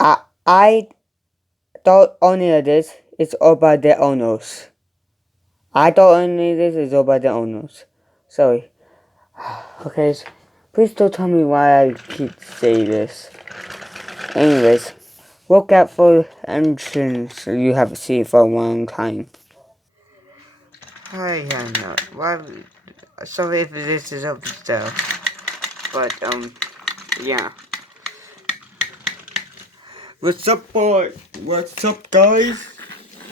I don't own this. It's all by the owners. I don't own this. It's all by the owners. Sorry. Okay. Please don't tell me why I keep saying this. Anyways, look out for entrance you have seen for a long time. I don't know. Why? Sorry if this is up still, but yeah. What's up, boy? What's up, guys?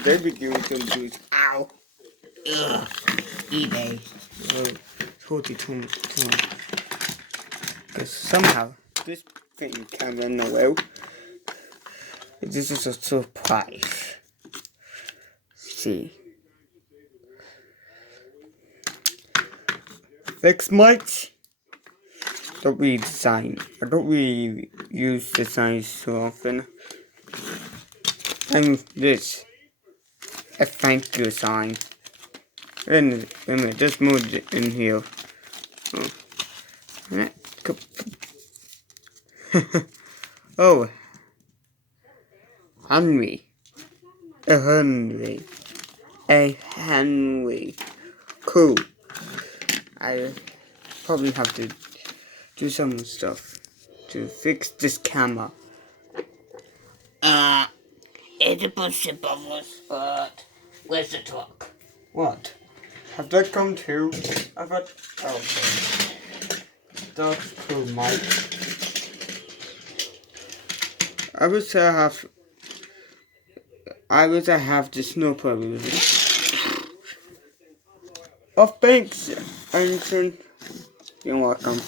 They be doing some dudes. Ow. Ugh. eBay. So, 42. Because somehow this thing can run away. This is a surprise. See. Fix mics. Don't really design. I don't really use designs so often. And this. A thank you sign. Wait a minute, there's more in here. Oh, Henry. A Henry. A Henry. Cool. I probably have to do some stuff to fix this camera. It's a pussy bubbles, but where's the truck? What? Have that come too? I thought. Okay. That's cool, Mike. I wish I have the snow problem. Oh, thanks, Anderson. You're welcome.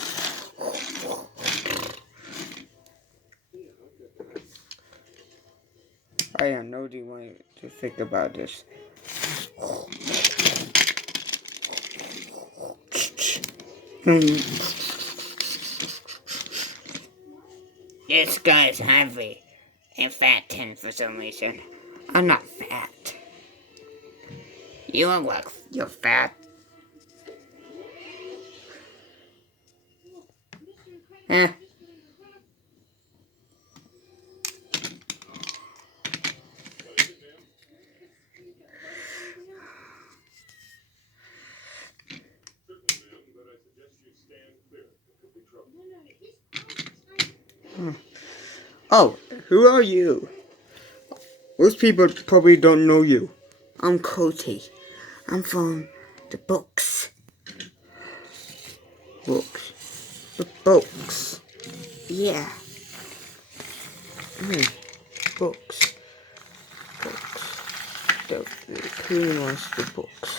I have no idea what to think about this. This guy's heavy and fat for some reason. I'm not fat. You look like you're fat. Eh. Oh, who are you? Most people probably don't know you. I'm Cody. I'm from the books. The books. Yeah. Books. Who wants the books?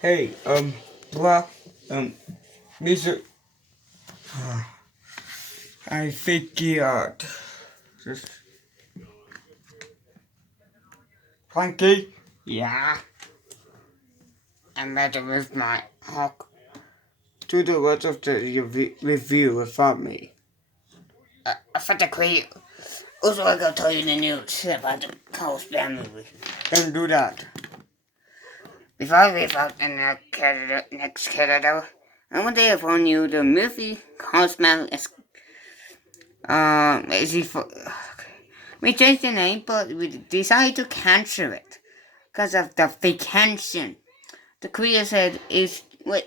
Hey, Mr. I figured. Just Frankie? Yeah. I'm ready with my hawk. Do the rest of the review without me. For the queen. Also, I gotta tell you the news about the Carl Spam movie. Don't do that. Before I leave out the next Canada, I want to inform you the movie Carl Spam is for. We changed the name, but we decided to cancel it because of the vacation. The creator said it was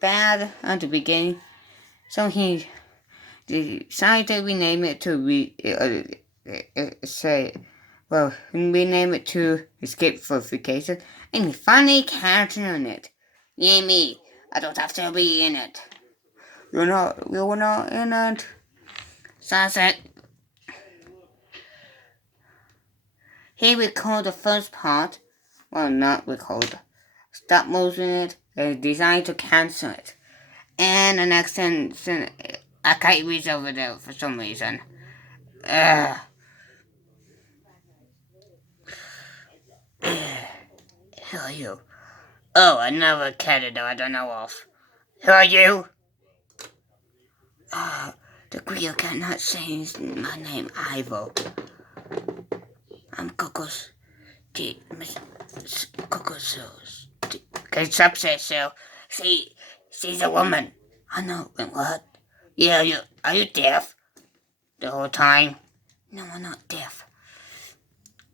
bad at the beginning, so he decided to rename it to rename it to Escape for Vacation, and we finally canceled it. Yay me! I don't have to be in it. You're not in it. Sunset. He recorded the first part. Well, not record. Stop motion it. They decided to cancel it. And the next sentence, I can't reach over there for some reason. Who are you? Oh, another candidate I don't know of. Who are you? The creature cannot say my name either. I'm Cocos. Cocos. Okay, stop saying so. She's a woman. I know. What? Yeah, are you deaf? the whole time? No, I'm not deaf.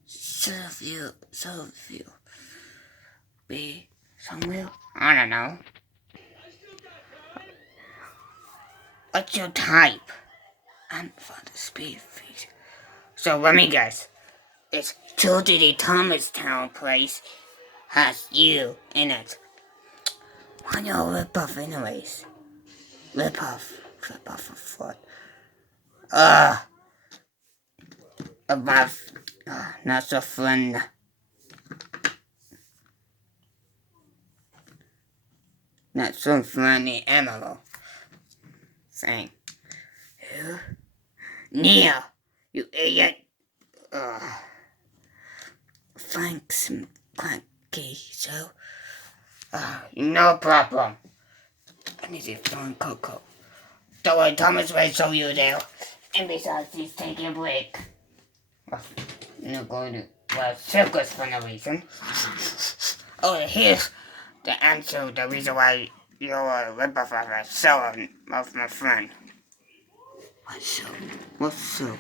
Serve you. Be somewhere? I don't know. What's your type? I'm for the speed feed. So let me guess. This Tragedy Thomastown place has you in it. Why no rip-off anyways? Rip-off of what? About not so fun. Not so funny animal thing. Who? Neil, you idiot. Thanks, Clanky. So, no problem. I need to find Coco. Don't worry, Thomas will show you there. And besides, he's taking a break. Well, you're not going to circus for no reason. Oh, here's the answer, the reason why you're a rip-off of a seller of my friend. What's so? What's so?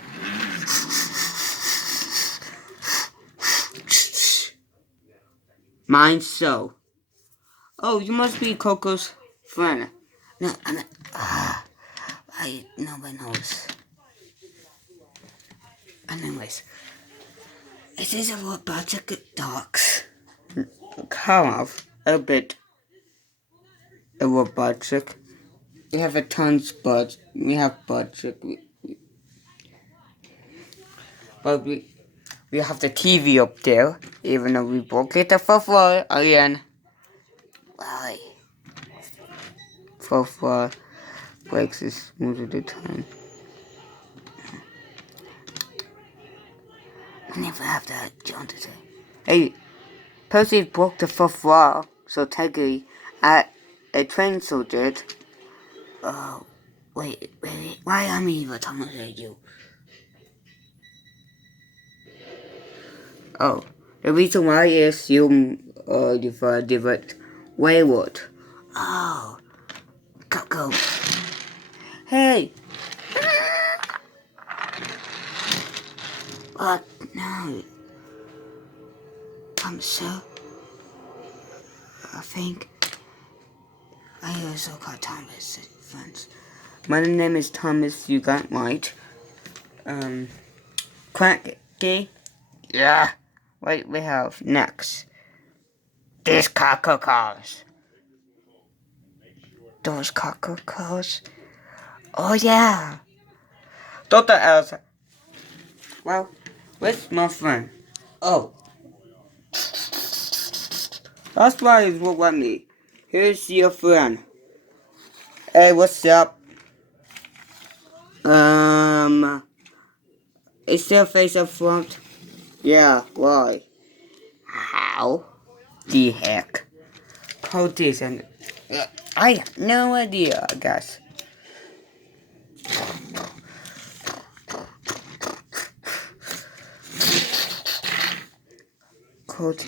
Mine's so. Oh, you must be Coco's friend. No, nobody knows. Anyways, is this a robotic dogs? Kind of. A bit. A robotic. We have a tons buds. We have budget. But we have the TV up there. Even though we broke it the fourth floor again. Why? Fourth floor breaks is most of the time. I never have that John to say. Hey, Percy broke the fourth wall, so technically, a train soldier. Oh, wait, why am I even talking to you? Oh, the reason why is you for different wayward. Oh, go. Hey. What? No. I'm so. I think I also call Thomas friends. My name is Thomas. You got right. Cranky. Yeah. Wait, we have next. These Coca-Colas. Those Coca-Colas. Oh yeah. Dr. Elsa. Well, where's my friend? Oh. That's why he's what with me. Here's your friend. Hey, what's up? Is your face up front? Yeah, why? How the heck? Code this and I have no idea, I guess. Code.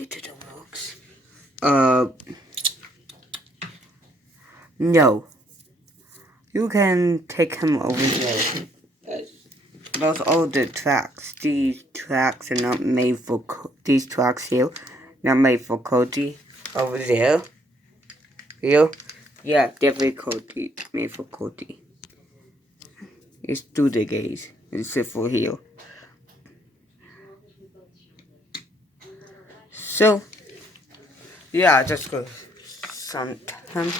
To the rocks. No. You can take him over there. Those are the tracks. These tracks are not made for these tracks here. Not made for Cody. Over there. Here. Yeah, definitely Cody. Made for Cody. It's through the gates. Except for here. So, yeah, just go sometime.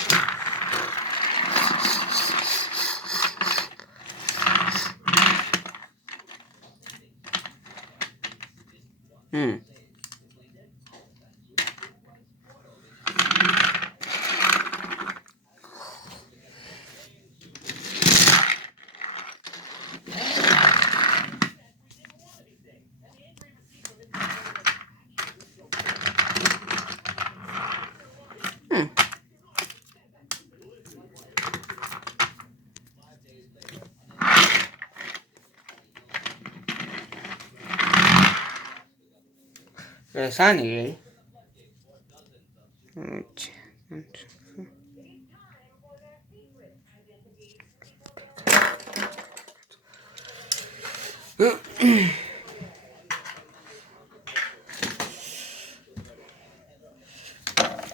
Sunny.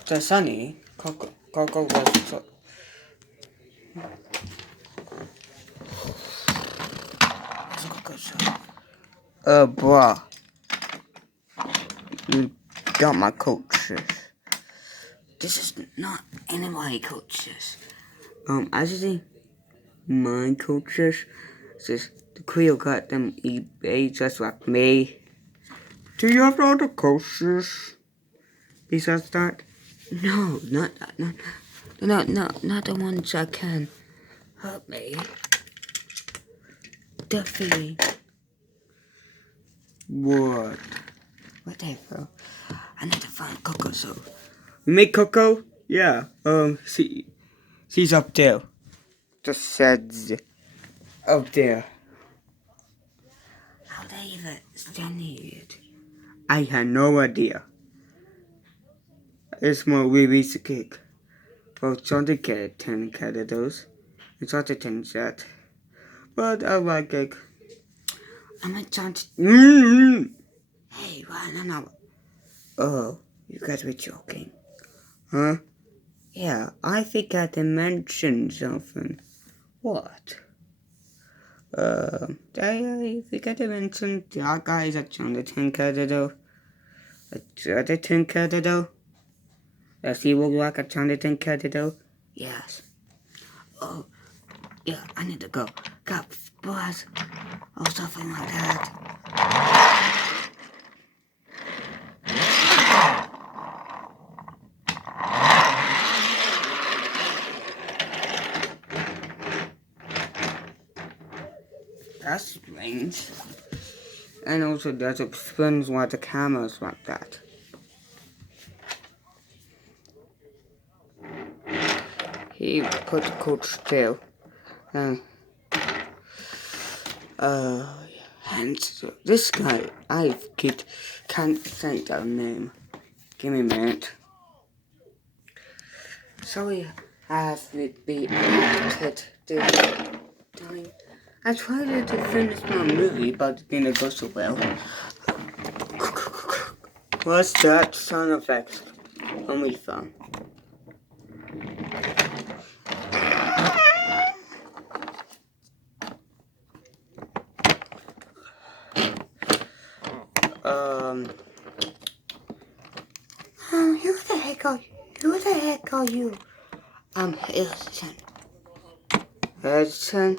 The Sunny, Coco was so. Bruh, you got my coaches. This is not anybody coaches. Actually, my coaches, this the Creole got them eBay just like me. Do you have other coaches besides that? No, not that. Not the ones that can hurt me. Definitely. What? Whatever. I need to find Coco. So we make Coco? Yeah. She's up there. Just said up there. How they even stand it? I had no idea. It's more release a cake. Well, something get 10 those. It's not a 10 set. But I like it. I'm a chant. Hey, why no. Oh, you guys were joking. Huh? Yeah, I forgot to mention something. What? I forgot to mention that guys at the 10 though. At the 10 though. Does he look like a 10 though? Yes. Oh, yeah, I need to go. Cops, boss, or something like that. That's strange. And also, there's a spins like the cameras like that. He put the coach tail. And this guy, can't think of name. Give me a minute. Sorry, I have to be acted this time. I tried to finish my movie, but it didn't go so well. What's that sound effect? On my phone. Who the heck are you? I'm Harrison. Harrison?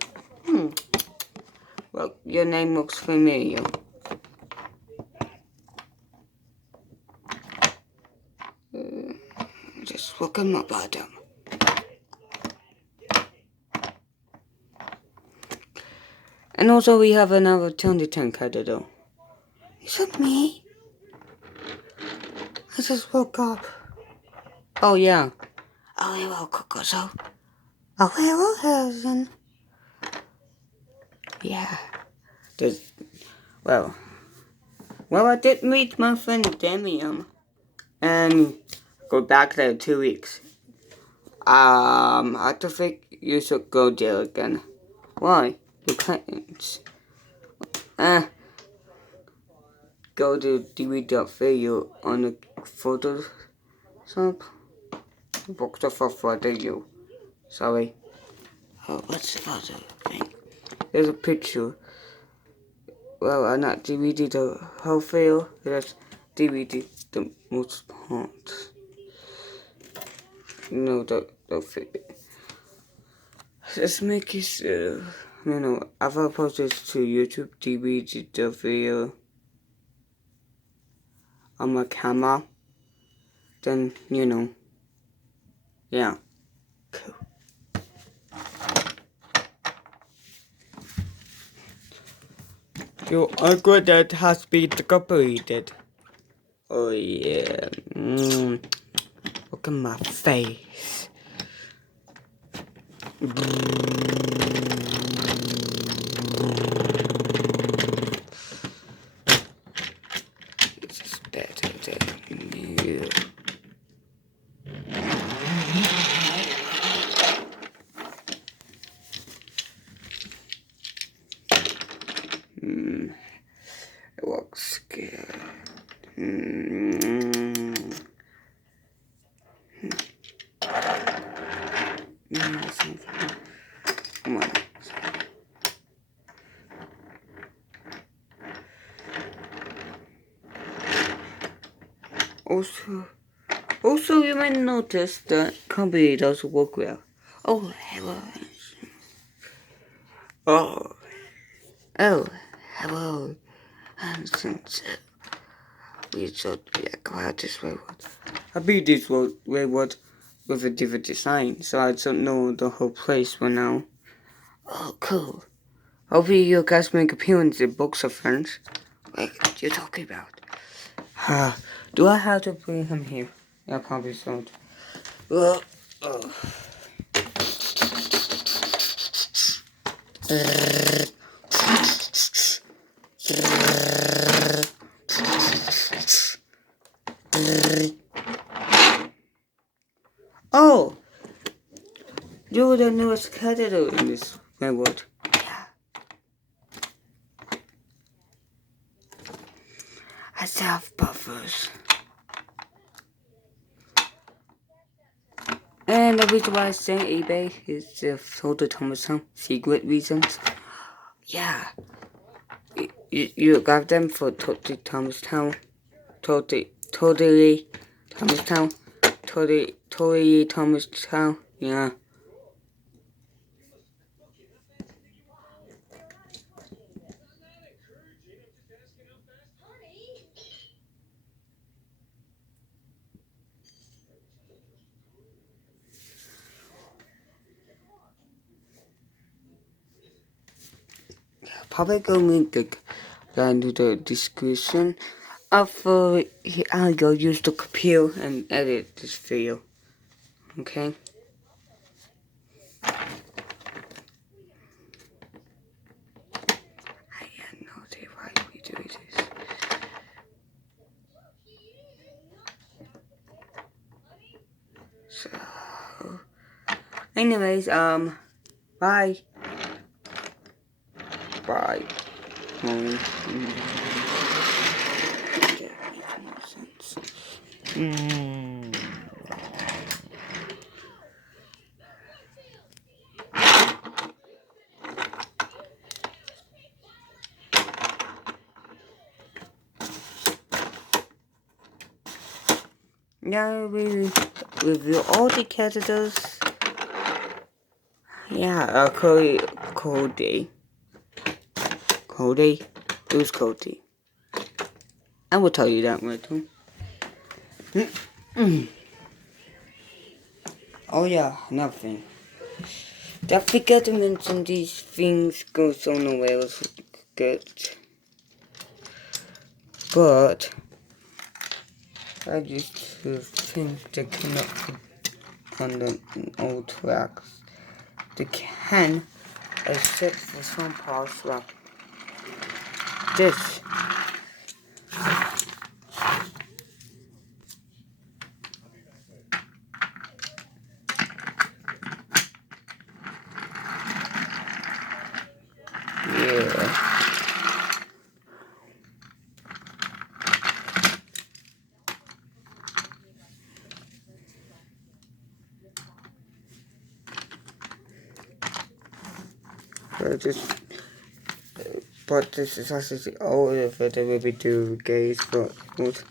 Well, your name looks familiar. Just look at my bottom. And also we have another 2010 though. Is it me? I just woke up. Oh yeah. Oh hello, Coco. So. Oh hello, Harrison. Yeah. Well, I did meet my friend Demian, and go back there 2 weeks. I don't think you should go there again. Why? You can't. Go to DVD.video on the photos shop. Box of a photo you. Sorry. Oh, what's the photo thing? There's a picture. Well, not DVD the whole file. There's DVD the most parts. No, the figure. Let's make it. I've uploaded to YouTube DVD the video on my camera. Then yeah, cool. Your algorithm has been completed. Oh yeah. Look at my face. This is better. It looks good. Come on. Also, you might notice that company doesn't work well. Oh, hello. Oh, hello. And since we should be about this wayward. I beat this wayward with a different design, so I don't know the whole place for now. Oh, cool. Hopefully you guys make appearance in books of friends. What are you talking about? Do I have to bring him here? I probably don't. Oh! You're the newest caterer in this world. Yeah. I still have buffers. And the reason why I say eBay is to sold to Thomastown. Secret reasons. Yeah. You got them for totally Thomastown. Totally Thomastown. Totally Thomastown. Yeah. Probably go link down to the description of I'll go use the computer and edit this video. Okay. I have no idea why we do this. So, anyways, bye. Bye. Now we review all the characters. Yeah, Cody. Who's Cody? I will tell you that later. Oh yeah, nothing. Don't forget to mention these things goes on the way was good. But I just think they cannot put on the old tracks. They can, except for some parts like this. Yeah. But this is actually the older that will be too gays, but what?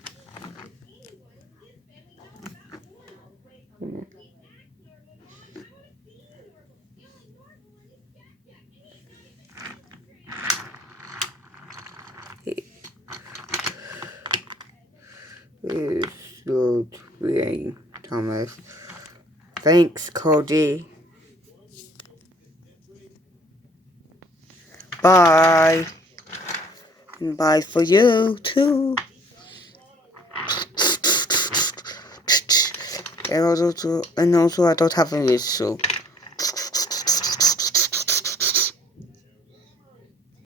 It's so great, Thomas. Thanks, Cody. Bye. And bye for you, too. And also I don't have a whistle.